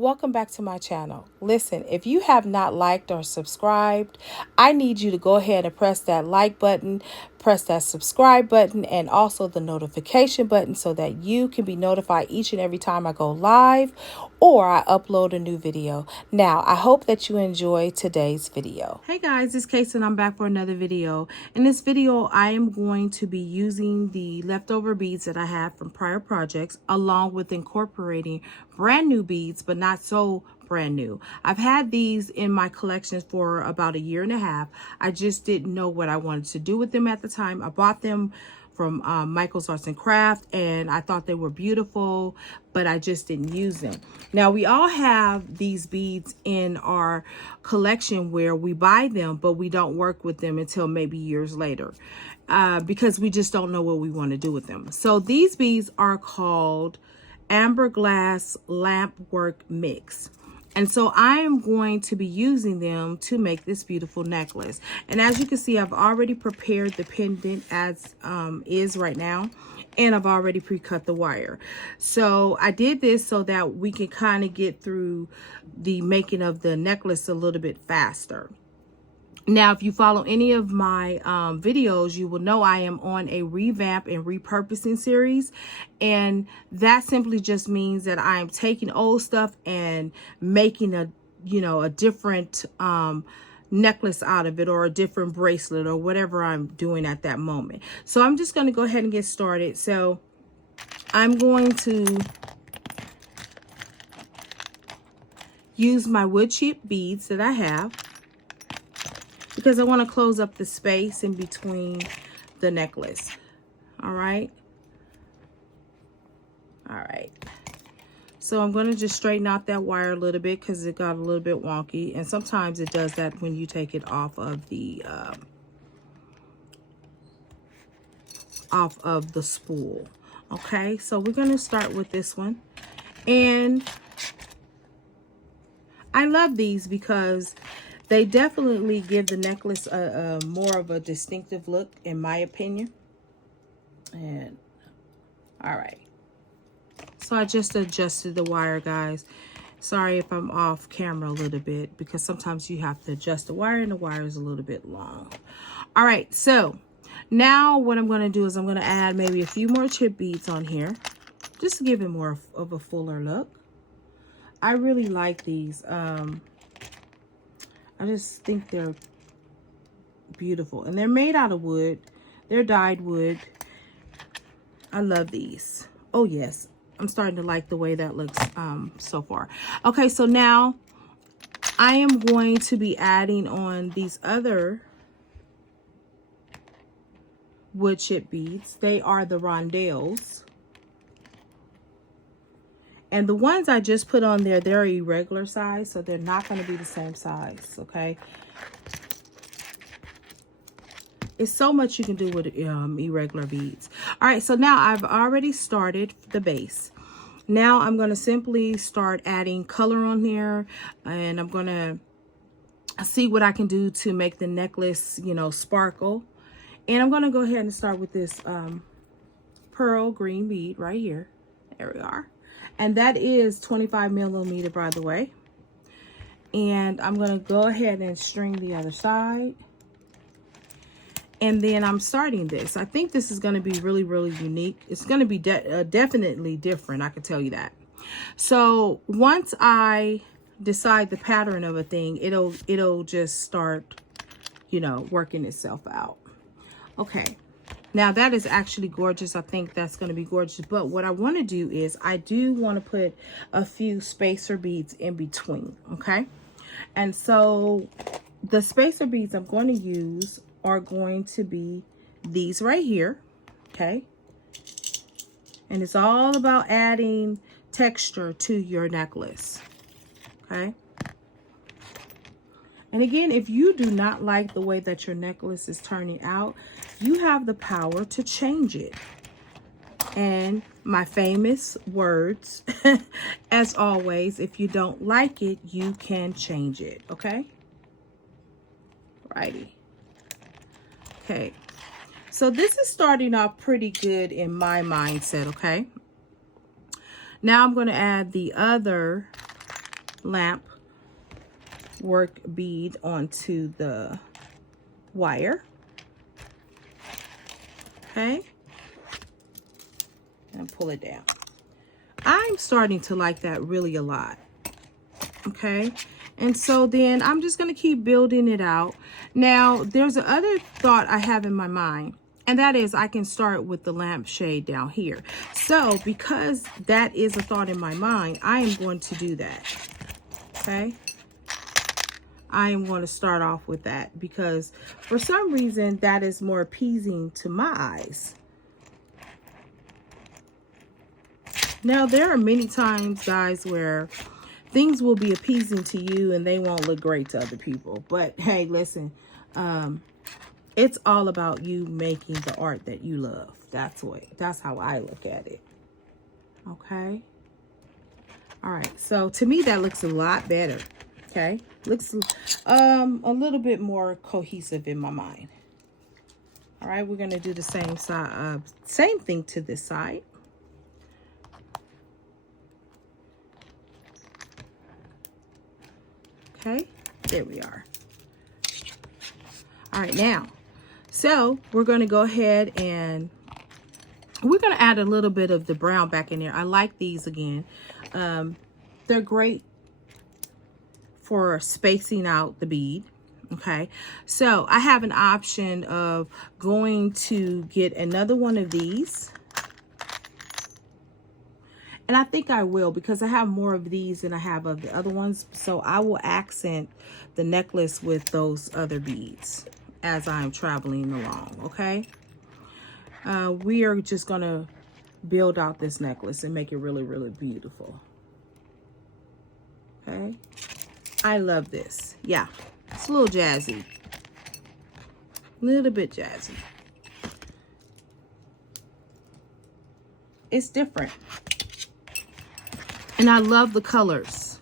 Welcome back to my channel. Listen, if you have not liked or subscribed, I need you to go ahead and press that like button, press that subscribe button, and also the notification button so that you can be notified each and every time I go live or I upload a new video. Now, I hope that you enjoy today's video. Hey guys, it's Case and I'm back for another video. In this video, I am going to be using the leftover beads that I have from prior projects along with incorporating brand new beads, but not so brand new. I've had these in my collections for about 1.5 years. I just didn't know what I wanted to do with them at the time. I bought them from Michael's Arts and Craft, and I thought they were beautiful, but I just didn't use them. Now, we all have these beads in our collection where we buy them, but we don't work with them until maybe years later because we just don't know what we want to do with them. So these beads are called Amber Glass Lamp Work Mix. And so I am going to be using them to make this beautiful necklace. And as you can see, I've already prepared the pendant as is right now. And I've already pre-cut the wire. So I did this so that we can kind of get through the making of the necklace a little bit faster. Now, if you follow any of my videos, you will know I am on a revamp and repurposing series. And that simply just means that I am taking old stuff and making a different necklace out of it, or a different bracelet, or whatever I'm doing at that moment. So I'm just going to go ahead and get started. So I'm going to use my wood chip beads that I have, because I want to close up the space in between the necklace. All right. So I'm going to just straighten out that wire a little bit because it got a little bit wonky. And sometimes it does that when you take it off of the spool. Okay, so we're going to start with this one. And I love these because they definitely give the necklace a more of a distinctive look, in my opinion. And all right. So I just adjusted the wire, guys. Sorry if I'm off camera a little bit, because sometimes you have to adjust the wire and the wire is a little bit long. All right, so now what I'm going to do is I'm going to add maybe a few more chip beads on here, just to give it more of a fuller look. I really like these. I just think they're beautiful. And they're made out of wood. They're dyed wood. I love these. Oh, yes. I'm starting to like the way that looks so far. Okay, so now I am going to be adding on these other wood chip beads. They are the rondelles. And the ones I just put on there, they're irregular size, so they're not going to be the same size, okay? It's so much you can do with irregular beads. All right, so now I've already started the base. Now I'm going to simply start adding color on here, and I'm going to see what I can do to make the necklace, sparkle. And I'm going to go ahead and start with this pearl green bead right here. There we are. And that is 25 millimeter, by the way. And I'm going to go ahead and string the other side. And then I'm starting this. I think this is going to be really, really unique. It's going to be definitely different. I can tell you that. So once I decide the pattern of a thing, it'll just start, working itself out. Okay. Now that is actually gorgeous. I think that's going to be gorgeous. But what I want to do is I do want to put a few spacer beads in between. Okay. And so the spacer beads I'm going to use are going to be these right here. Okay. And it's all about adding texture to your necklace. Okay. And again, if you do not like the way that your necklace is turning out, you have the power to change it. And my famous words, as always, if you don't like it, you can change it. Okay. Righty. Okay. So this is starting off pretty good in my mindset. Okay. Now I'm going to add the other lamp work bead onto the wire. Okay. And pull it down. I'm starting to like that really a lot. Okay. And so then I'm just going to keep building it out. Now, there's another thought I have in my mind, and that is I can start with the lampshade down here. So because that is a thought in my mind, I am going to do that. Okay. I am going to start off with that because for some reason that is more appeasing to my eyes. Now, there are many times, guys, where things will be appeasing to you and they won't look great to other people. But hey, listen, it's all about you making the art that you love. That's how I look at it. Okay. All right. So to me, that looks a lot better. Okay. Looks a little bit more cohesive in my mind. All right. We're going to do the same side, same thing to this side. Okay, there we are. All right, now, so we're going to go ahead and we're going to add a little bit of the brown back in there. I like these again. They're great for spacing out the bead. Okay, so I have an option of going to get another one of these. And I think I will because I have more of these than I have of the other ones. So I will accent the necklace with those other beads as I'm traveling along, okay? We are just going to build out this necklace and make it really, really beautiful. Okay? I love this. Yeah, it's a little jazzy. A little bit jazzy. It's different. And I love the colors.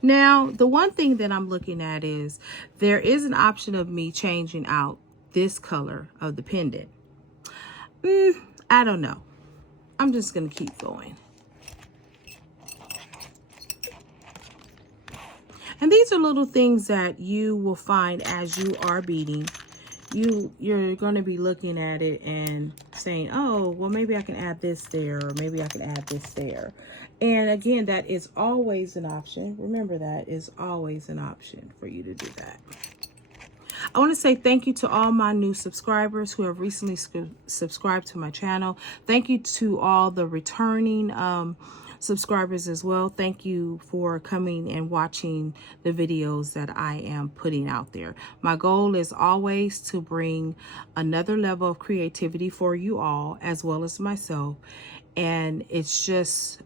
Now, the one thing that I'm looking at is there is an option of me changing out this color of the pendant. I don't know. I'm just going to keep going. And these are little things that you will find as you are beading. You're going to be looking at it and saying, oh, well, maybe I can add this there, or maybe I can add this there. And again, that is always an option. Remember, that is always an option for you to do that. I want to say thank you to all my new subscribers who have recently subscribed to my channel. Thank you to all the returning subscribers as well. Thank you for coming and watching the videos that I am putting out there. My goal is always to bring another level of creativity for you all as well as myself. And it's just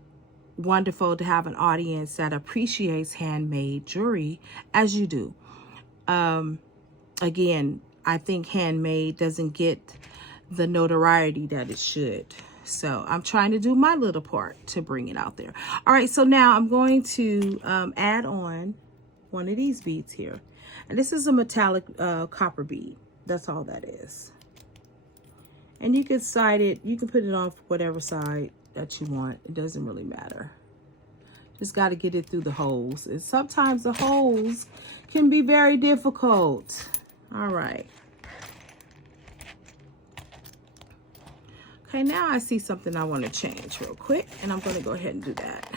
wonderful to have an audience that appreciates handmade jewelry as you do. Again, I think handmade doesn't get the notoriety that it should. So I'm trying to do my little part to bring it out there. All right, so now I'm going to add on one of these beads here. And this is a metallic copper bead. That's all that is. And you can side it, you can put it on whatever side that you want. It doesn't really matter. Just got to get it through the holes. And sometimes the holes can be very difficult. All right. Okay, now I see something I want to change real quick, and I'm going to go ahead and do that.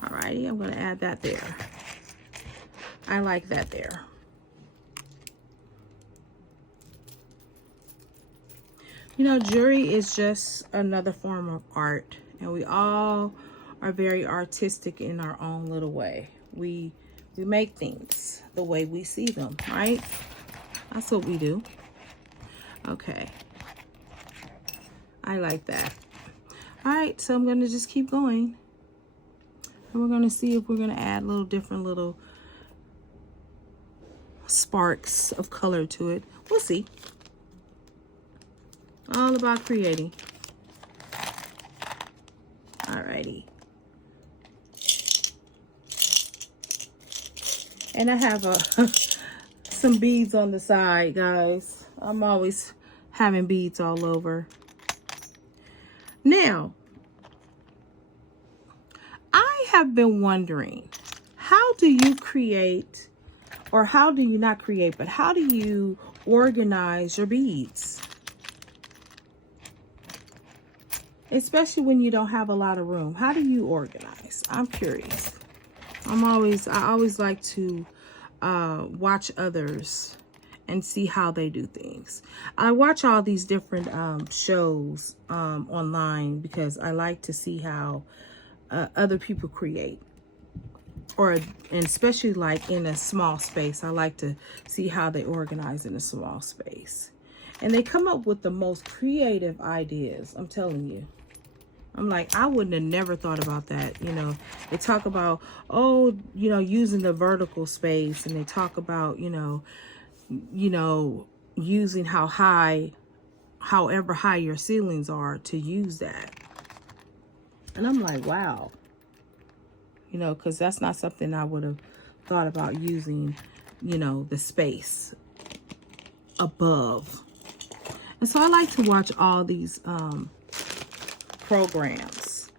Alrighty, I'm going to add that there. I like that there. You know, jewelry is just another form of art, and we all are very artistic in our own little way. We make things the way we see them, right? That's what we do. Okay. I like that. All right, so I'm going to just keep going. And we're going to see if we're going to add little different little sparks of color to it. We'll see. All about creating. Alrighty. And I have some beads on the side, guys. I'm always having beads all over. Now, I have been wondering, how do you create, or how do you not create, but how do you organize your beads? Especially when you don't have a lot of room. How do you organize? I'm curious. I always like to watch others and see how they do things. I watch all these different shows online because I like to see how other people create, and especially like in a small space. I like to see how they organize in a small space, and they come up with the most creative ideas. I'm telling you. I'm like, I wouldn't have never thought about that. You know, they talk about, oh, you know, using the vertical space, and they talk about, you know, using however high your ceilings are to use that. And I'm like, wow, you know, because that's not something I would have thought about using, you know, the space above. And so I like to watch all these programs.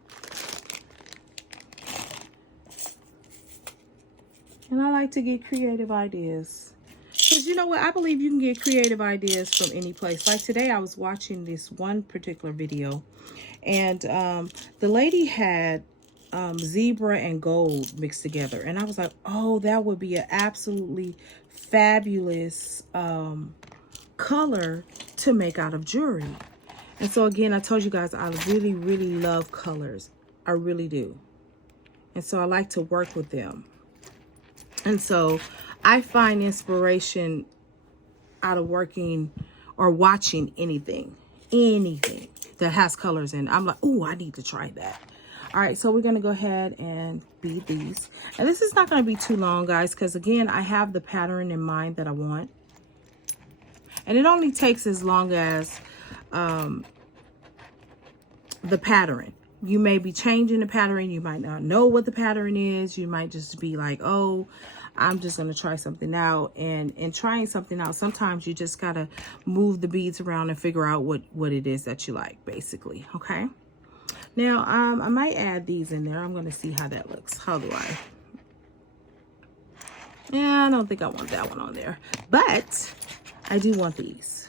And I like to get creative ideas. Because you know what? I believe you can get creative ideas from any place. Like today, I was watching this one particular video. And the lady had zebra and gold mixed together. And I was like, oh, that would be an absolutely fabulous color to make out of jewelry. And so again, I told you guys, I really, really love colors. I really do. And so I like to work with them. And so I find inspiration out of working or watching anything that has colors in it. I'm like, oh, I need to try that. All right, so we're going to go ahead and bead these. And this is not going to be too long, guys, because again, I have the pattern in mind that I want. And it only takes as long as the pattern. You may be changing the pattern. You might not know what the pattern is. You might just be like, oh, I'm just going to try something out. And in trying something out, sometimes you just got to move the beads around and figure out what it is that you like, basically. Okay. Now, I might add these in there. I'm going to see how that looks. How do I? Yeah, I don't think I want that one on there. But I do want these.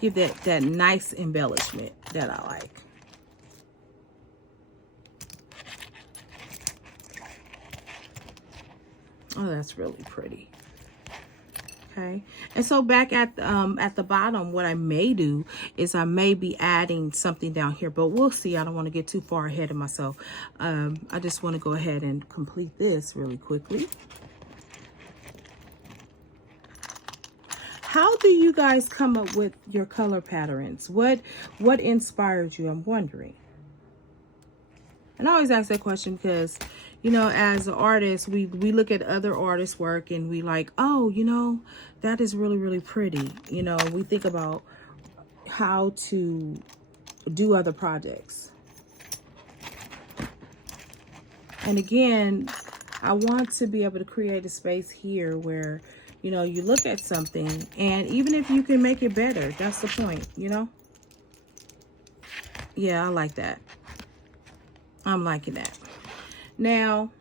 Give that nice embellishment that I like. Oh, that's really pretty. Okay, and so back at the bottom, what I may do is I may be adding something down here, but we'll see. I don't want to get too far ahead of myself. I just want to go ahead and complete this really quickly. How do you guys come up with your color patterns? What inspired you? I'm wondering. And I always ask that question because, you know, as an artist, we look at other artists' work and we like, oh, you know, that is really, really pretty. You know, we think about how to do other projects. And again, I want to be able to create a space here where, you know, you look at something and even if you can make it better, that's the point, you know? Yeah, I like that. I'm liking that. Now,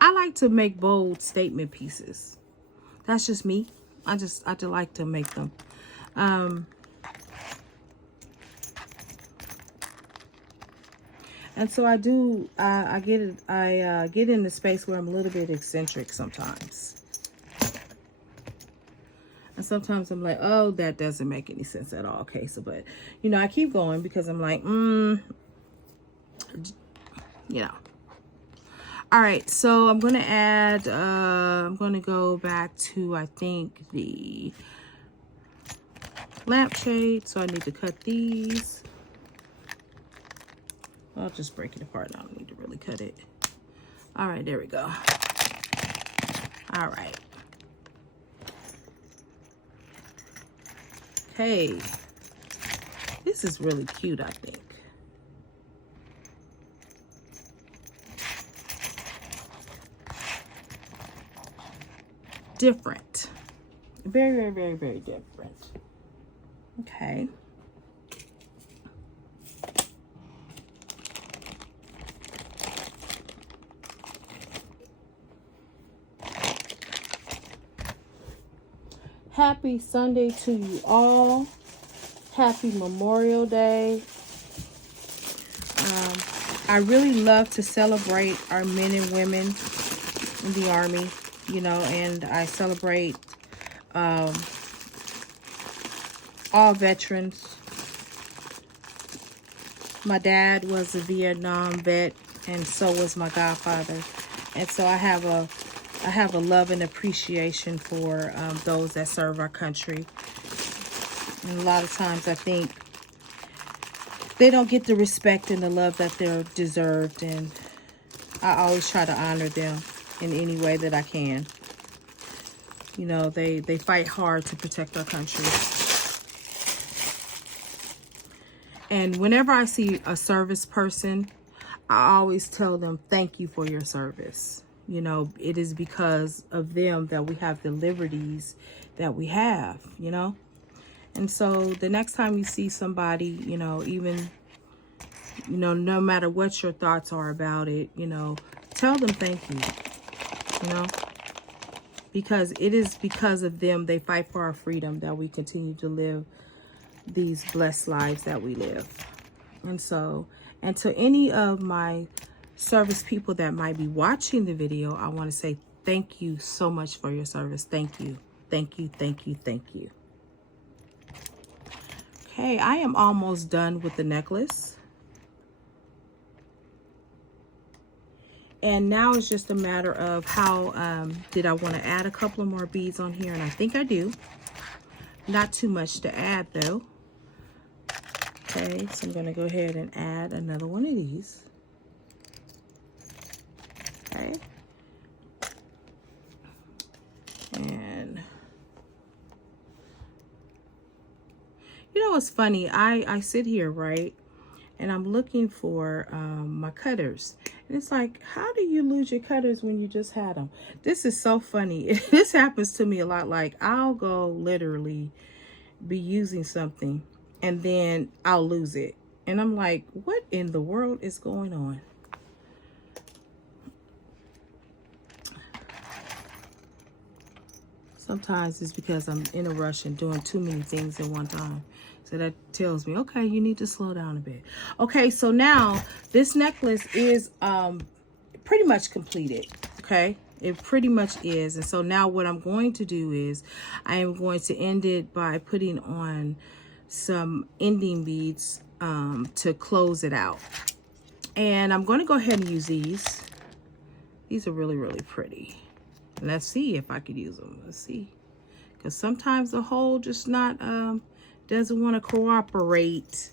I like to make bold statement pieces. That's just me. I just like to make them. And so I do, I get in the space where I'm a little bit eccentric sometimes. And sometimes I'm like, oh, that doesn't make any sense at all. Okay, so, but, you know, I keep going because I'm like, you know. All right, so I'm going to add, I'm going to go back to, I think, the lampshade. So I need to cut these. I'll just break it apart. I don't need to really cut it. All right, there we go. All right. Okay. This is really cute, I think. different. Very, very, very, very different. Okay. Happy Sunday to you all. Happy Memorial Day. I really love to celebrate our men and women in the Army, you know, and I celebrate all veterans. My dad was a Vietnam vet, and so was my godfather. And so I have a love and appreciation for those that serve our country. And a lot of times I think they don't get the respect and the love that they're deserved, and I always try to honor them in any way that I can. You know, they fight hard to protect our country. And whenever I see a service person, I always tell them, thank you for your service. You know, it is because of them that we have the liberties that we have, you know. And so the next time you see somebody, you know, even, you know, no matter what your thoughts are about it, you know, tell them thank you, you know, because it is because of them, they fight for our freedom, that we continue to live these blessed lives that we live. And so, and to any of my service people that might be watching the video, I want to say thank you so much for your service. Thank you. Thank you. Thank you. Thank you. Okay, I am almost done with the necklace. And now it's just a matter of how, did I want to add a couple of more beads on here? And I think I do. Not too much to add though. Okay, so I'm going to go ahead and add another one of these. Okay. And you know what's funny? I sit here, right? And I'm looking for my cutters. And it's like, how do you lose your cutters when you just had them? This is so funny. This happens to me a lot. Like, I'll go literally be using something and then I'll lose it. And I'm like, what in the world is going on? Sometimes it's because I'm in a rush and doing too many things at one time. So that tells me, okay, you need to slow down a bit. Okay, so now this necklace is pretty much completed, okay? It pretty much is. And so now what I'm going to do is I am going to end it by putting on some ending beads to close it out. And I'm going to go ahead and use these. These are really, really pretty. And let's see if I could use them. Let's see. Because sometimes the hole just not, doesn't want to cooperate.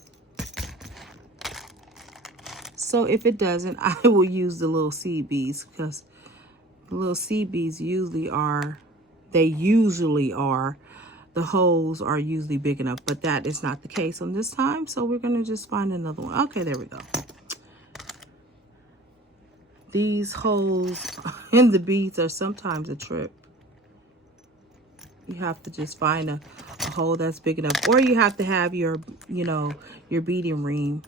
So if it doesn't, I will use the little seed beads, because the little seed beads usually are, the holes are usually big enough, but that is not the case on this time. So we're going to just find another one. Okay, there we go. These holes in the beads are sometimes a trip. You have to just find a hole that's big enough, or you have to have your, you know, your beading ring,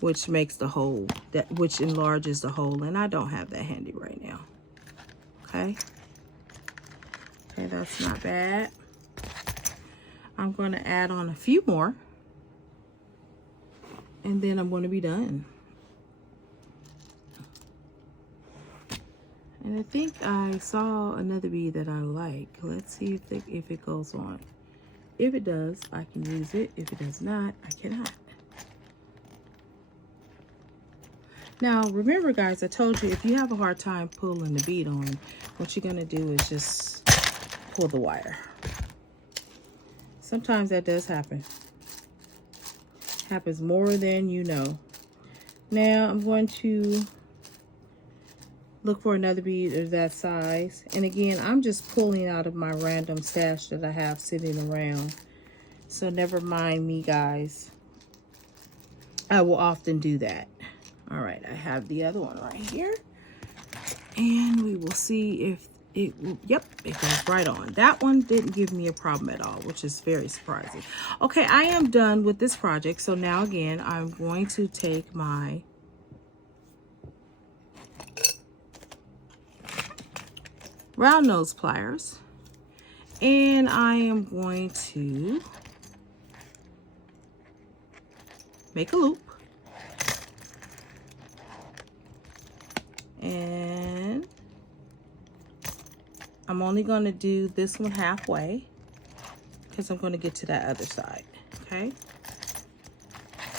which makes the hole, which enlarges the hole. And I don't have that handy right now. Okay. Okay, that's not bad. I'm going to add on a few more, and then I'm going to be done. And I think I saw another bead that I like. Let's see if it goes on. If it does, I can use it. If it does not, I cannot. Now, remember, guys, I told you if you have a hard time pulling the bead on, what you're going to do is just pull the wire. Sometimes that does happen. Happens more than you know. Now, I'm going to look for another bead of that size. And again, I'm just pulling out of my random stash that I have sitting around. So never mind me, guys. I will often do that. All right, I have the other one right here. And we will see if Yep, it goes right on. That one didn't give me a problem at all, which is very surprising. Okay, I am done with this project. So now again, I'm going to take my round nose pliers and I am going to make a loop. And I'm only going to do this one halfway because I'm going to get to that other side, okay?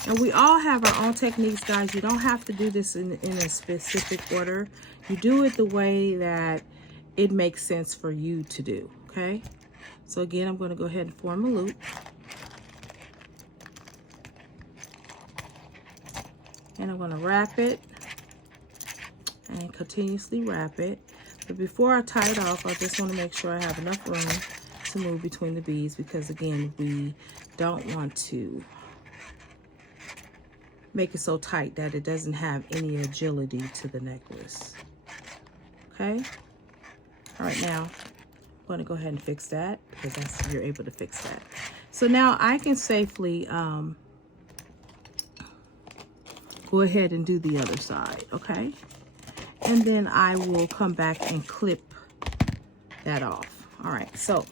And we all have our own techniques, guys. You don't have to do this in a specific order. You do it the way that it makes sense for you to do, okay? So again, I'm going to go ahead and form a loop. And I'm going to wrap it and continuously wrap it. But before I tie it off, I just want to make sure I have enough room to move between the beads, because again, we don't want to make it so tight that it doesn't have any agility to the necklace. Okay? All right, now I'm going to go ahead and fix that, because you're able to fix that. So now I can safely go ahead and do the other side, okay? And then I will come back and clip that off. All right, so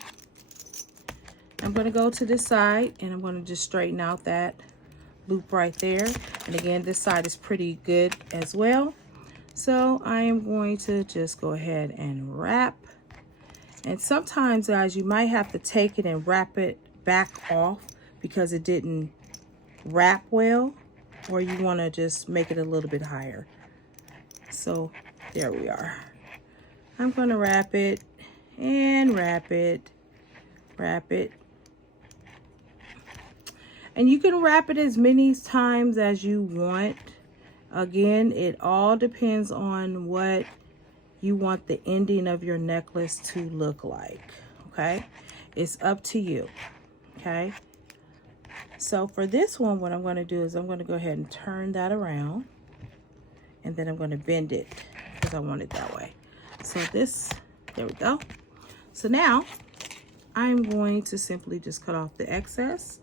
I'm going to go to this side and I'm going to just straighten out that loop right there. And again, this side is pretty good as well. So I am going to just go ahead and wrap. And sometimes, guys, you might have to take it and wrap it back off because it didn't wrap well, or you want to just make it a little bit higher. So there we are. I'm going to wrap it and wrap it, wrap it. And you can wrap it as many times as you want. Again, it all depends on what you want the ending of your necklace to look like, okay? It's up to you, okay? So for this one, what I'm going to do is I'm going to go ahead and turn that around, and then I'm going to bend it because I want it that way. So this, there we go. So now I'm going to simply just cut off the excess.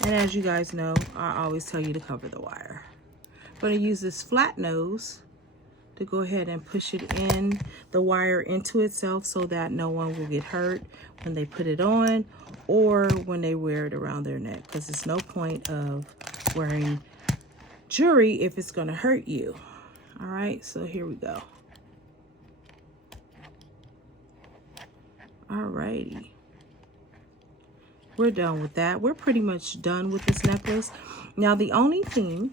And as you guys know, I always tell you to cover the wire. I'm going to use this flat nose to go ahead and push it in, the wire into itself, so that no one will get hurt when they put it on or when they wear it around their neck, because there's no point of wearing jewelry if it's going to hurt you. All right, so here we go. All righty. We're done with that. We're pretty much done with this necklace. Now, the only thing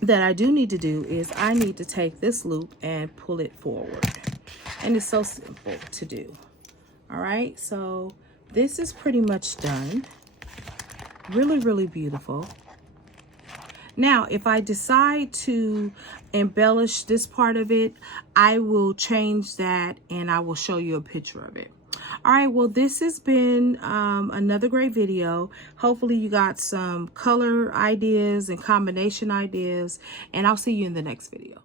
that I do need to do is I need to take this loop and pull it forward. And it's so simple to do. All right, so this is pretty much done. Really, really beautiful. Now, if I decide to embellish this part of it, I will change that and I will show you a picture of it. All right, well, this has been another great video. Hopefully you got some color ideas and combination ideas, and I'll see you in the next video.